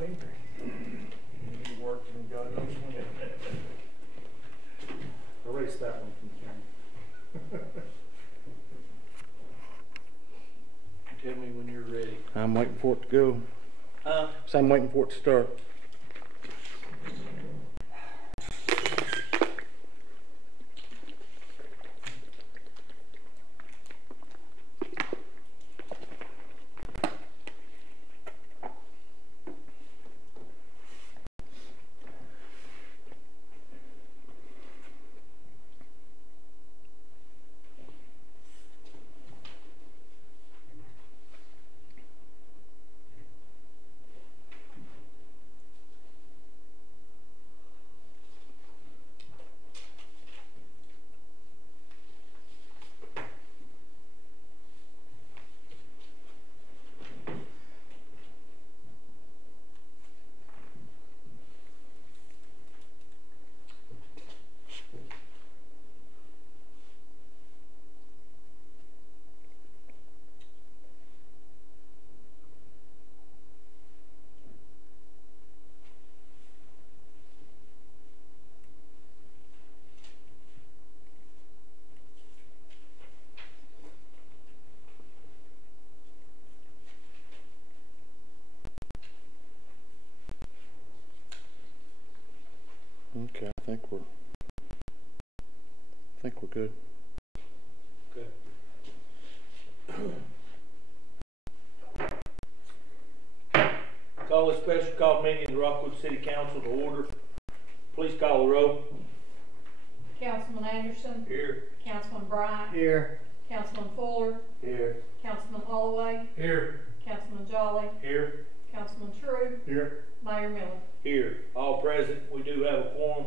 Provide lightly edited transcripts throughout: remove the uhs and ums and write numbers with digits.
not either. You worked and God knows when. Erase that one from the camera. Tell me when you're ready. I'm waiting for it to go. So I'm waiting for it to start. Okay, I think we're good. Okay. Call a special call meeting of the Rockwood City Council to order. Please call the roll. Councilman Anderson. Here. Councilman Bryant. Here. Councilman Fuller. Here. Councilman Holloway. Here. Councilman Jolly. Here. Councilman True. Here. Mayor Miller. Here. All present. We do have a quorum.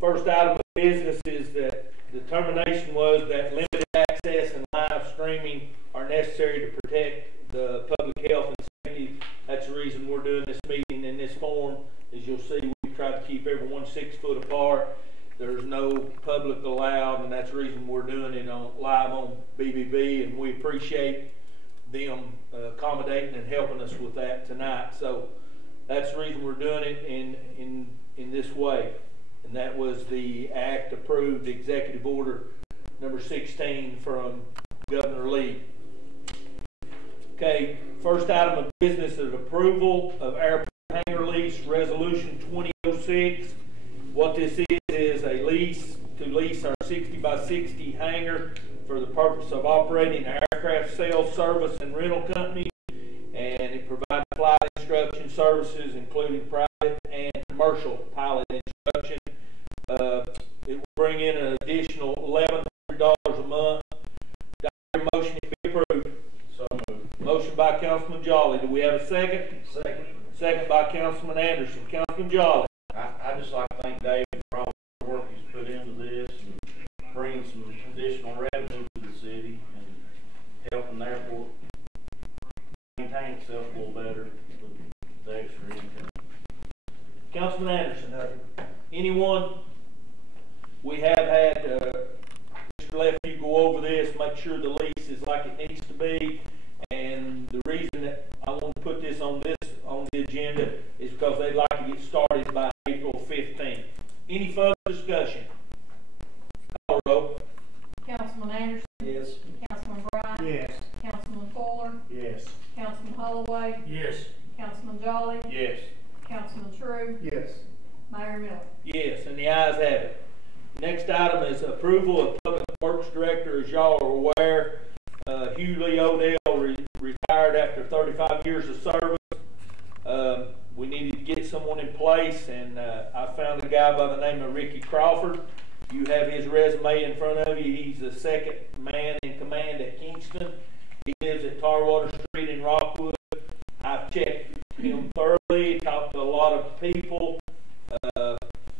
First item of business is that the determination was that limited access and live streaming are necessary to protect the public health and safety. That's the reason we're doing this meeting in this form. As you'll see, we tried to keep everyone 6 foot apart. There's no public allowed, and that's the reason we're doing it live on BBB, and we appreciate them accommodating and helping us with that tonight. So that's the reason we're doing it in this way. And that was the act approved, Executive Order number 16 from Governor Lee. Okay, first item of business is approval of airport hangar lease resolution 2006. What this is a lease to lease our 60 by 60 hangar for the purpose of operating an aircraft sales service and rental company, and it provides flight instruction services including private and commercial pilot instruction. It will bring in an additional $1,100 a month. Motion to be approved. So moved. Motion by Councilman Jolly. Do we have a second? Second. Second by Councilman Anderson. Councilman Jolly. I just like to thank David for all the work he's put into this and bringing some additional revenue to the city and helping the airport maintain itself a little better with the extra income. Councilman Anderson. Anyone? We have had Mr. Lefty go over this, make sure the lease is like it needs to be, and the reason that I want to put this on the agenda is because they'd like to get started by April 15th. Any further discussion? Call roll. Councilman Anderson. Yes. Councilman Bryant. Yes. Councilman Fuller. Yes. Councilman Holloway. Yes. Councilman Jolly. Yes. Councilman True. Yes. Mayor Miller. Yes, and the ayes have it. Next item is approval of Public Works Director. As y'all are aware, Hugh Lee Odell retired after 35 years of service. We needed to get someone in place, and I found a guy by the name of Ricky Crawford. You have his resume in front of you. He's the second man in command at Kingston. He lives at Tarwater Street in Rockwood. I've checked him thoroughly, talked to a lot of people.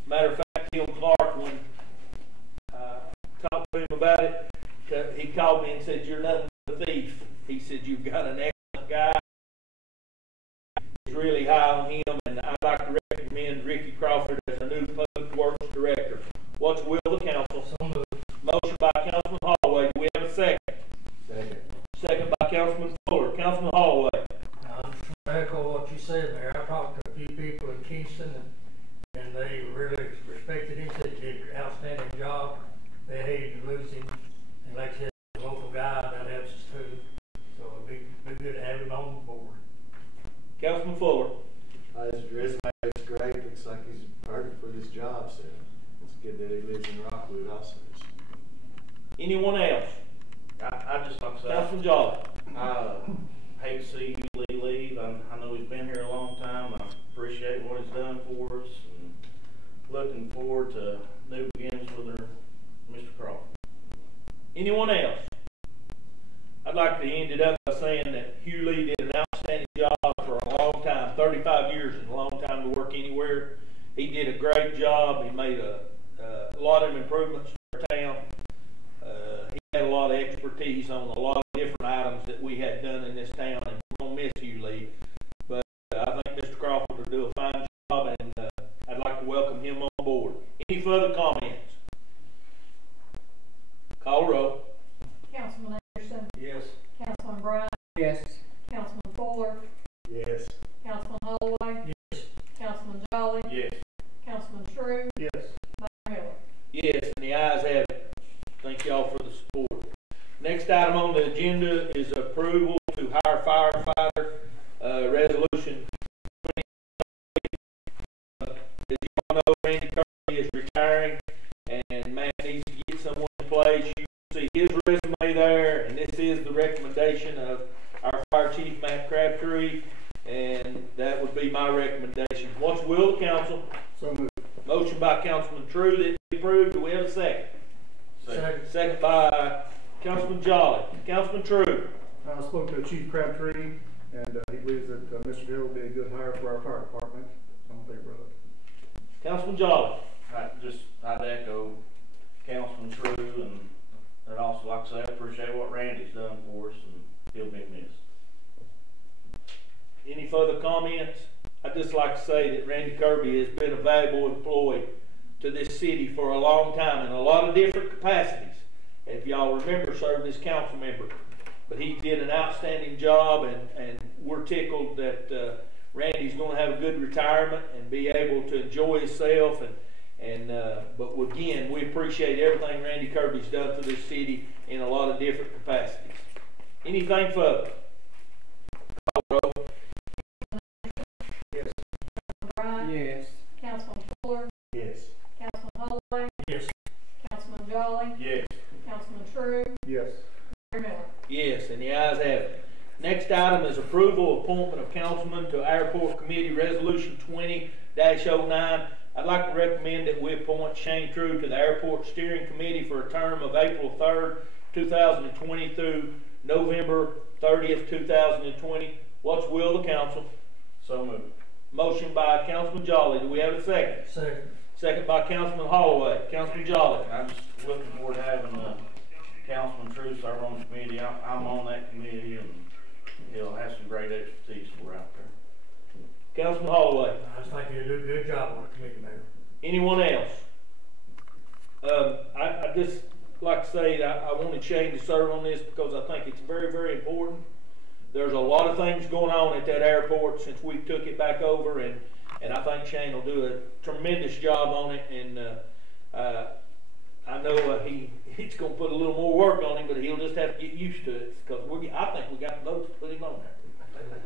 Matter of fact, Tim Clark, when I talked to him about it, he called me and said, "You're nothing but a thief." He said, "You've got an excellent guy." He's really high on him, and I'd like to recommend Ricky Crawford as a new Public Works Director. What's the will of the council? So moved. Motion by Councilman Holloway. Do we have a second? Second. Second by Councilman Fuller. Councilman Holloway. Back echo what you said, Mayor. I talked to a few people in Kingston, and they really respected him, said he did an outstanding job. They hated to lose him, and like I said, he's a local guy, that helps us too. So it'd be good to have him on board. Councilman Fuller. His resume is great. Looks like he's perfect for this job, so it's good that he lives in Rockwood also. Anyone else? I just like to say, Councilman Jolly. I hate to see Lee leave. I know he's been here a long time. I appreciate what he's done for us, and looking forward to new beginnings with Mr. Crawford. Anyone else? I'd like to end it up by saying that Hugh Lee did an outstanding job for a long time. 35 years is a long time to work anywhere. He did a great job. He made a lot of improvements to our town. He had a lot of expertise on a lot of different items that we had done in this town, and we're going to miss Hugh Lee. But I think Mr. Crawford will do a fine job, and I'd like to welcome him on board. Any further comments? Call roll. Councilman Anderson. Yes. Councilman Bryant. Yes. Councilman Fuller. Yes. Councilman Holloway. Yes. Councilman Jolly. Yes. Councilman True. Yes. Mayor Miller. Yes, and the ayes have it. Thank y'all for the support. Next item on the agenda is approval to hire firefighter, resolution 20. As you all know, Randy Kirby is retiring, and Matt needs to get someone in place. You can see his resume there, and this is the recommendation of our fire chief, Matt Crabtree, and that would be my recommendation. What's the will of the council? So moved. Motion by Councilman True that be approved. Do we have a second? Second. Second by Councilman Jolly. Councilman True. I spoke to Chief Crabtree, and he believes that Mr. Hill will be a good hire for our fire department. I'm in favor of it. Councilman Jolly. I'd echo Councilman True, and also, like I say, I appreciate what Randy's done for us, and he'll be missed. Any further comments? I'd just like to say that Randy Kirby has been a valuable employee to this city for a long time in a lot of different capacities. If y'all remember, serving as council member. But he did an outstanding job, and we're tickled that Randy's going to have a good retirement and be able to enjoy himself. But again, we appreciate everything Randy Kirby's done for this city in a lot of different capacities. Anything further? Call roll. Yes. Councilman Bryant. Yes. Councilman Fuller. Yes. Councilman Holloway. Yes. Councilman Jolly. Yes. Councilman True. Yes. Mayor Miller. Yes, and the ayes have it. Next item is approval of appointment of councilman to Airport Committee, Resolution 20-09. I'd like to recommend that we appoint Shane True to the Airport Steering Committee for a term of April 3rd, 2020 through November 30th, 2020. What's the will of the council? So moved. Motion by Councilman Jolly. Do we have a second? Second. Second by Councilman Holloway. Councilman Jolly. I'm just looking forward to having Councilman True serve on the committee. I'm on that committee, and he'll have some great expertise for out there. Councilman Holloway. I just think he'll do a good job on the committee, Mayor. Anyone else? I just like to say I wanted Shane to serve on this because I think it's very, very important. There's a lot of things going on at that airport since we took it back over, and I think Shane will do a tremendous job on it. And I know he's going to put a little more work on him, but he'll just have to get used to it because I think we got the votes to put him on there.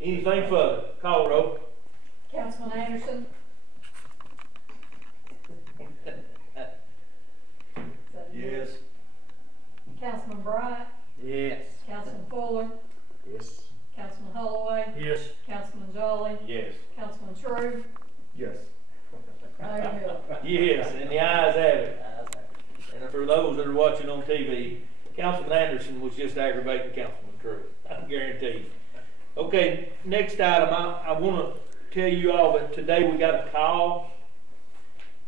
Anything further? Call roll. Councilman Anderson. Yes. Councilman Bryant. Yes. Councilman Fuller. Yes. Councilman Holloway. Yes. Councilman Jolly. Yes. Councilman True. Yes. Mayor Miller. Yes, and the ayes have it. And for those that are watching on TV, Councilman Anderson was just aggravating Councilman True. I guarantee you. Okay, next item, I want to tell you all that today we got a call,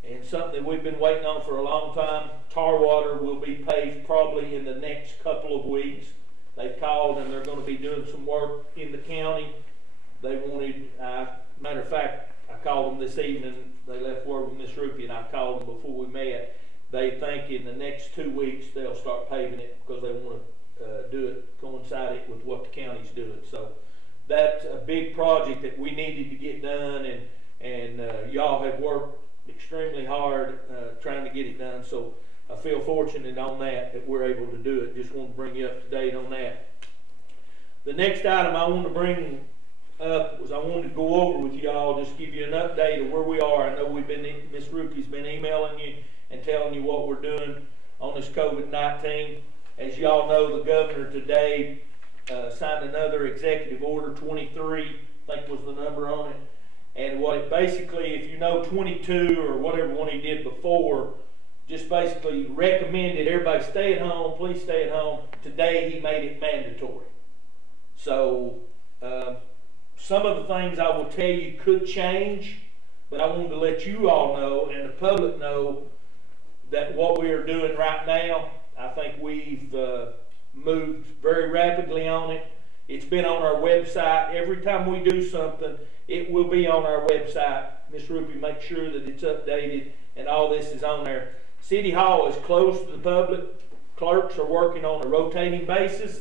and something that we've been waiting on for a long time. Tar water will be paved probably in the next couple of weeks. They've called and they're going to be doing some work in the county. They wanted, matter of fact, I called them this evening. They left word with Miss Rupi, and I called them before we met. They think in the next 2 weeks they'll start paving it because they want to do it, coincide it with what the county's doing. So that's a big project that we needed to get done, and y'all have worked extremely hard trying to get it done. So I feel fortunate on that we're able to do it. Just want to bring you up to date on that. The next item I want to bring up was I wanted to go over with y'all, just give you an update of where we are. I know Miss Ruki's been emailing you and telling you what we're doing on this COVID-19. As y'all know, the governor today signed another executive order, 23, I think was the number on it. And what it basically, if you know 22 or whatever one he did before, just basically recommended everybody stay at home, please stay at home. Today he made it mandatory. So some of the things I will tell you could change, but I wanted to let you all know and the public know that what we are doing right now, I think we've moved very rapidly on it. It's been on our website. Every time we do something, it will be on our website. Ms. Ruby, make sure that it's updated and all this is on there. City Hall is closed to the public. Clerks are working on a rotating basis,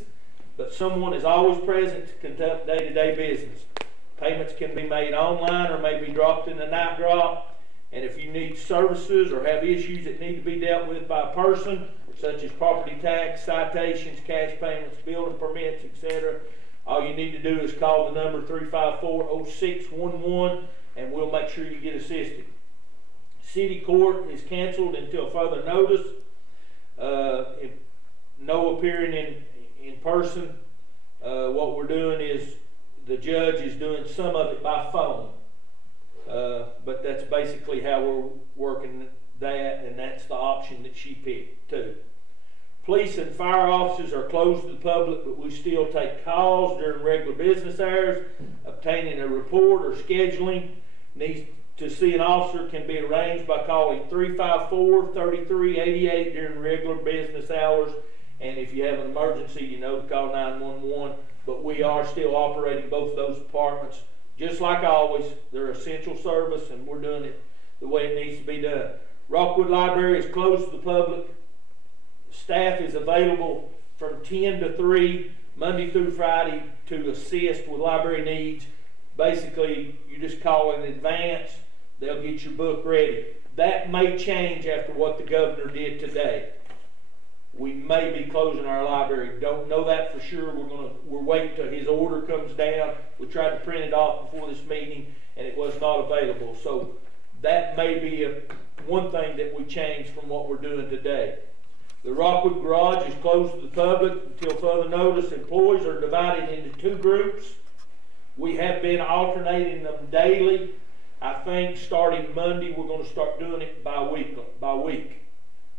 but someone is always present to conduct day-to-day business. Payments can be made online or may be dropped in the night drop. And if you need services or have issues that need to be dealt with by a person, such as property tax, citations, cash payments, building permits, etc., all you need to do is call the number 354-0611 and we'll make sure you get assisted. City court is canceled until further notice. No appearing in person. What we're doing is the judge is doing some of it by phone. But that's basically how we're working that, and that's the option that she picked too. Police and fire offices are closed to the public, but we still take calls during regular business hours. Obtaining a report or scheduling needs to see an officer can be arranged by calling 354-3388 during regular business hours. And if you have an emergency, you know to call 911. But we are still operating both of those departments. Just like always, they're essential service and we're doing it the way it needs to be done. Rockwood Library is closed to the public. Staff is available from 10 to 3, Monday through Friday, to assist with library needs. Basically, you just call in advance, they'll get your book ready. That may change after what the governor did today. We may be closing our library. Don't know that for sure. We're waiting till his order comes down. We tried to print it off before this meeting and it was not available. So that may be one thing that we change from what we're doing today. The Rockwood Garage is closed to the public until further notice. Employees are divided into 2 groups. We have been alternating them daily. I think starting Monday we're going to start doing it by week.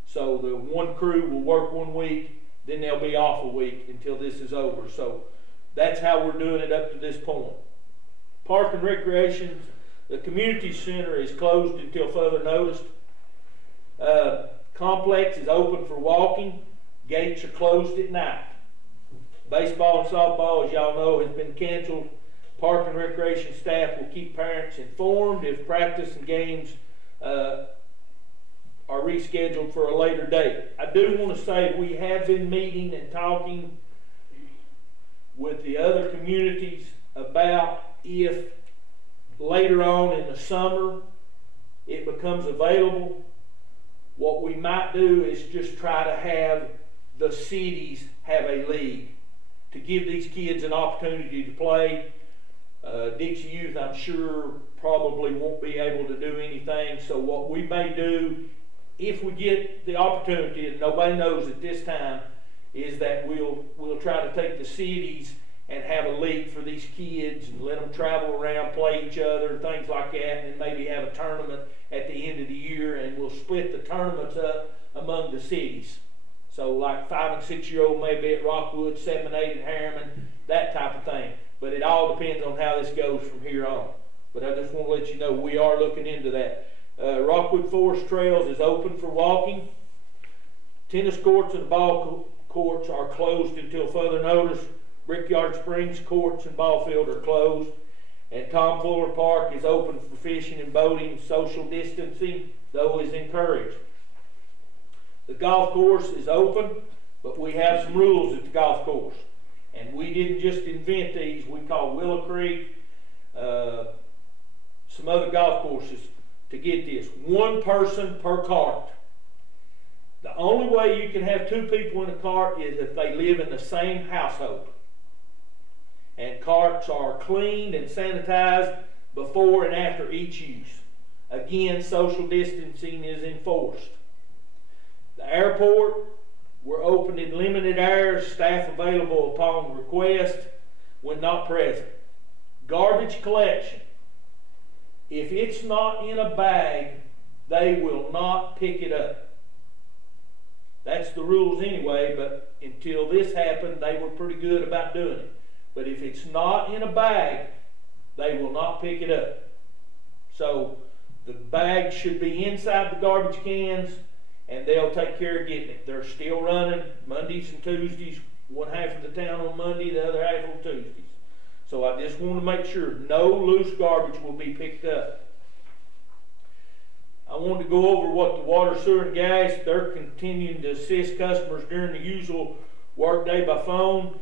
So the one crew will work 1 week, then they'll be off a week until this is over. So that's how we're doing it up to this point. Park and Recreation, the community center is closed until further notice. Complex is open for walking. Gates are closed at night. Baseball and softball, as y'all know, has been canceled. Park and Recreation staff will keep parents informed if practice and games are rescheduled for a later date. I do want to say we have been meeting and talking with the other communities about if later on in the summer it becomes available, what we might do is just try to have the cities have a league to give these kids an opportunity to play. Dixie Youth, I'm sure, probably won't be able to do anything. So what we may do, if we get the opportunity, and nobody knows at this time, is that we'll try to take the cities and have a league for these kids and let them travel around, play each other, and things like that, and maybe have a tournament at the end of the year, and we'll split the tournaments up among the cities. So like 5 and 6 year old maybe at Rockwood, 7 and 8 at Harriman, that type of thing. But it all depends on how this goes from here on. But I just want to let you know we are looking into that. Rockwood Forest Trails is open for walking. Tennis courts and ball courts are closed until further notice. Brickyard Springs courts and ball field are closed. And Tom Fuller Park is open for fishing and boating. Social distancing, though, is encouraged. The golf course is open, but we have some rules at the golf course. And we didn't just invent these. We called Willow Creek, some other golf courses to get this. 1 person per cart. The only way you can have 2 people in a cart is if they live in the same household. And carts are cleaned and sanitized before and after each use. Again, social distancing is enforced. The airport, we're open in limited hours, staff available upon request when not present. Garbage collection. If it's not in a bag, they will not pick it up. That's the rules anyway, but until this happened, they were pretty good about doing it. But if it's not in a bag, they will not pick it up. So the bag should be inside the garbage cans, and they'll take care of getting it. They're still running Mondays and Tuesdays, 1/2 of the town on Monday, the other half on Tuesdays. So I just want to make sure no loose garbage will be picked up. I wanted to go over what the water, sewer, and gas, they're continuing to assist customers during the usual workday by phone.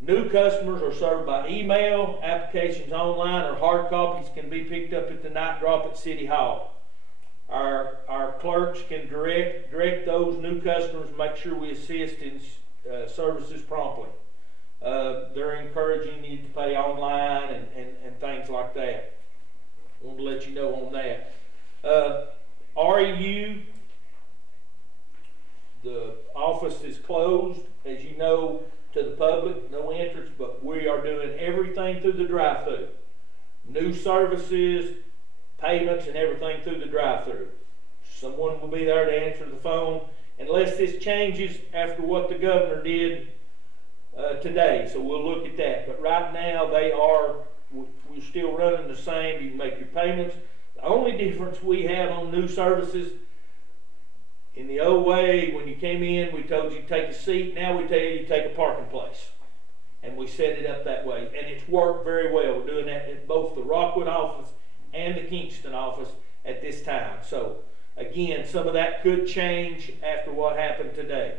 New customers are served by email, applications online, or hard copies can be picked up at the night drop at City Hall. Our clerks can direct those new customers and make sure we assist in services promptly. They're encouraging you to pay online and things like that. I want to let you know on that. REU, the office is closed, as you know, to the public, no entrance, but we are doing everything through the drive-thru. New services, payments, and everything through the drive-thru. Someone will be there to answer the phone, unless this changes after what the governor did today, so we'll look at that. But right now, we're still running the same. You can make your payments. The only difference we have on new services, in the old way, when you came in, we told you to take a seat. Now we tell you to take a parking place. And we set it up that way. And it's worked very well. We're doing that at both the Rockwood office and the Kingston office at this time. So, again, some of that could change after what happened today.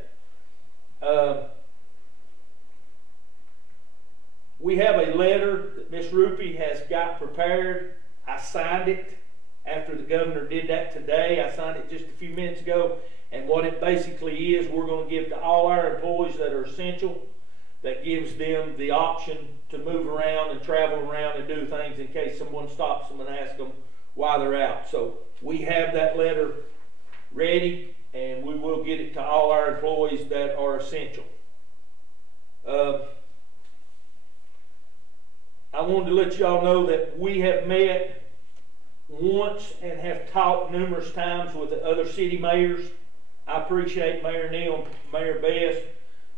We have a letter that Ms. Ruppy has got prepared. I signed it after the governor did that today. I signed it just a few minutes ago. And what it basically is, we're going to give to all our employees that are essential. That gives them the option to move around and travel around and do things in case someone stops them and asks them why they're out. So we have that letter ready, and we will get it to all our employees that are essential. I wanted to let y'all know that we have met once and have talked numerous times with the other city mayors. I appreciate Mayor Neal and Mayor Best.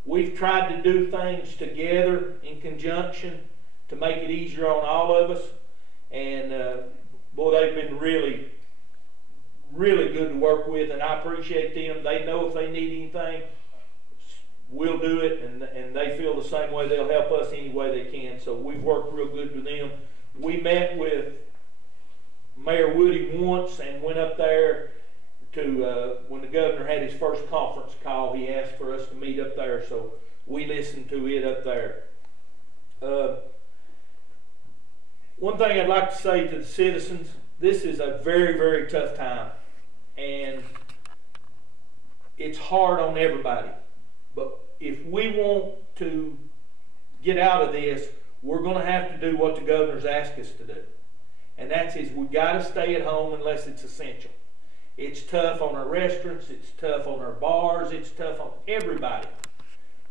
We've tried to do things together in conjunction to make it easier on all of us. And boy, they've been really, really good to work with, and I appreciate them. They know if they need anything, we'll do it, and they feel the same way. They'll help us any way they can. So we've worked real good with them. We met with Mayor Woody once and went up there to when the governor had his first conference call. He asked for us to meet up there, so we listened to it up there. One thing I'd like to say to the citizens, this is a very, very tough time, and it's hard on everybody. But if we want to get out of this, we're going to have to do what the governor's asked us to do, and that's we got to stay at home unless it's essential. It's tough on our restaurants, it's tough on our bars, it's tough on everybody.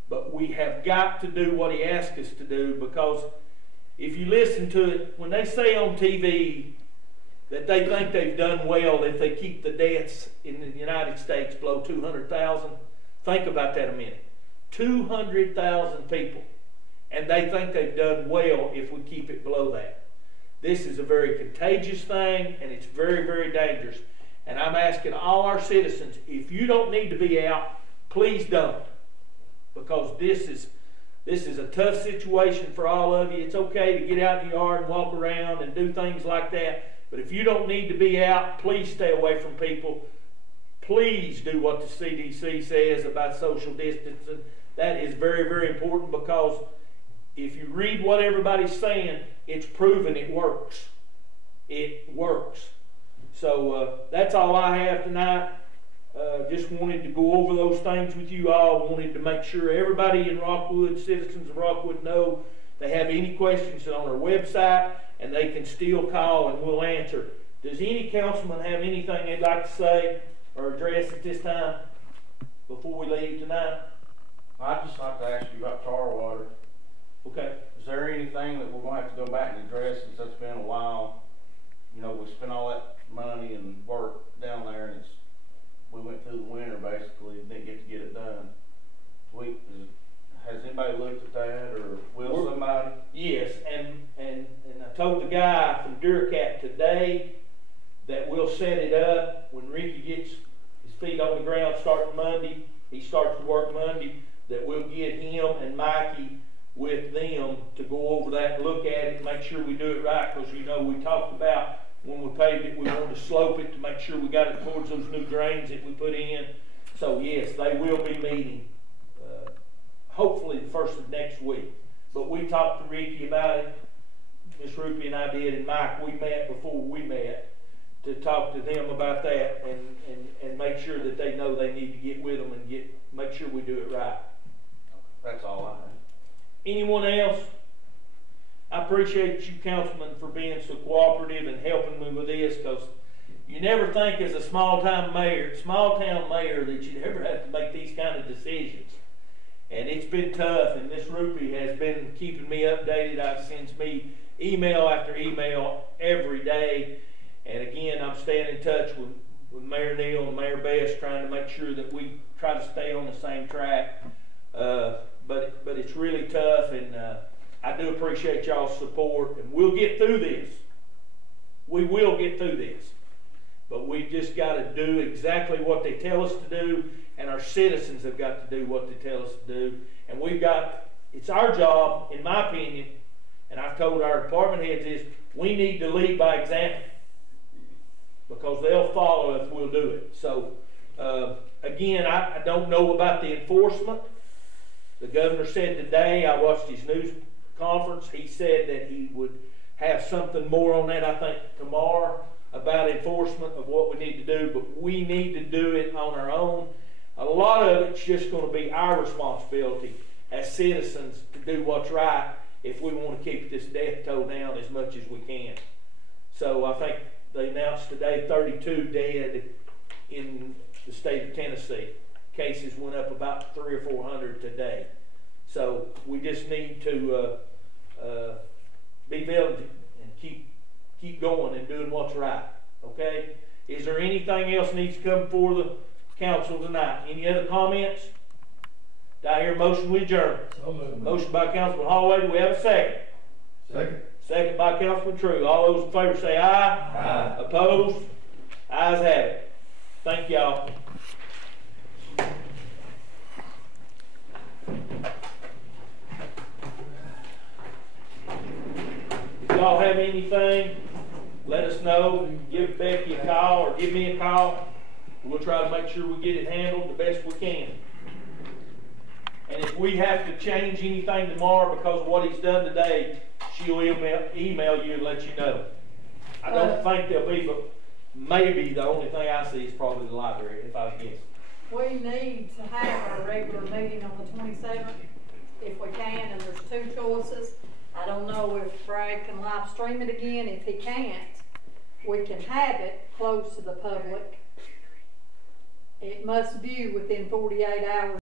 But we have got to do what he asked us to do, because if you listen to it, when they say on TV that they think they've done well if they keep the deaths in the United States below 200,000, think about that a minute. 200,000 people, and they think they've done well if we keep it below that. This is a very contagious thing, and it's very, very dangerous. And I'm asking all our citizens, if you don't need to be out, please don't. Because this is a tough situation for all of you. It's okay to get out in the yard and walk around and do things like that. But if you don't need to be out, please stay away from people. Please do what the CDC says about social distancing. That is very, very important, because if you read what everybody's saying, it's proven it works. It works. So that's all I have tonight. Just wanted to go over those things with you all. Wanted to make sure everybody in Rockwood, citizens of Rockwood, know they have any questions on our website, and they can still call and we'll answer. Does any councilman have anything they'd like to say or address at this time before we leave tonight? I'd just like to ask you about tar water. Okay. Is there anything that we're going to have to go back and address, since it's been a while? You know, we spent all that money and work down there, and we went through the winter basically and didn't get it done. Has anybody looked at that, or will somebody? Yes, and I told the guy from Duracat today that we'll set it up when Ricky gets his feet on the ground starting Monday. He starts to work Monday, that we'll get him and Mikey with them to go over that and look at it, make sure we do it right, because you know we talked about when we paved it, we wanted to slope it to make sure we got it towards those new drains that we put in. So yes, they will be meeting hopefully the first of next week. But we talked to Ricky about it. Miss Rupi and I did, and Mike, we met before we met to talk to them about that and make sure that they know they need to get with them and make sure we do it right. That's all I have. Anyone else? I appreciate you, councilmen, for being so cooperative and helping me with this, because you never think as a small-town mayor that you'd ever have to make these kind of decisions. And it's been tough, and Miss Rupi has been keeping me updated. I've sent me email after email every day. And again, I'm staying in touch with Mayor Neal and Mayor Best, trying to make sure that we try to stay on the same track. But it's really tough, and I do appreciate y'all's support, and we'll get through this. We will get through this. But we just got to do exactly what they tell us to do, and our citizens have got to do what they tell us to do. And it's our job, in my opinion, and I've told our department heads is, we need to lead by example, because they'll follow if we'll do it. So, again, I don't know about the enforcement. The governor said today, I watched his news conference, he said that he would have something more on that, I think, tomorrow, about enforcement of what we need to do, but we need to do it on our own. A lot of it's just going to be our responsibility as citizens to do what's right if we want to keep this death toll down as much as we can. So I think they announced today 32 dead in the state of Tennessee. Cases went up about 300 or 400 today. So we just need to be vigilant and keep going and doing what's right. Okay? Is there anything else needs to come before the council tonight? Any other comments? Do I hear a motion we adjourn? So moved. Motion by Councilman Holloway. Do we have a second? Second. Second by Councilman True. All those in favor say aye. Aye. Opposed? Ayes have it. Thank y'all. If y'all have anything, let us know. Give Becky a call or give me a call. We'll try to make sure we get it handled the best we can. And if we have to change anything tomorrow because of what he's done today, she'll email you and let you know. I don't think there'll be, but maybe the only thing I see is probably the library, if I guess. We need to have our regular meeting on the 27th, if we can, and there's two choices. I don't know if Brad can live stream it again. If he can't, we can have it closed to the public. It must view within 48 hours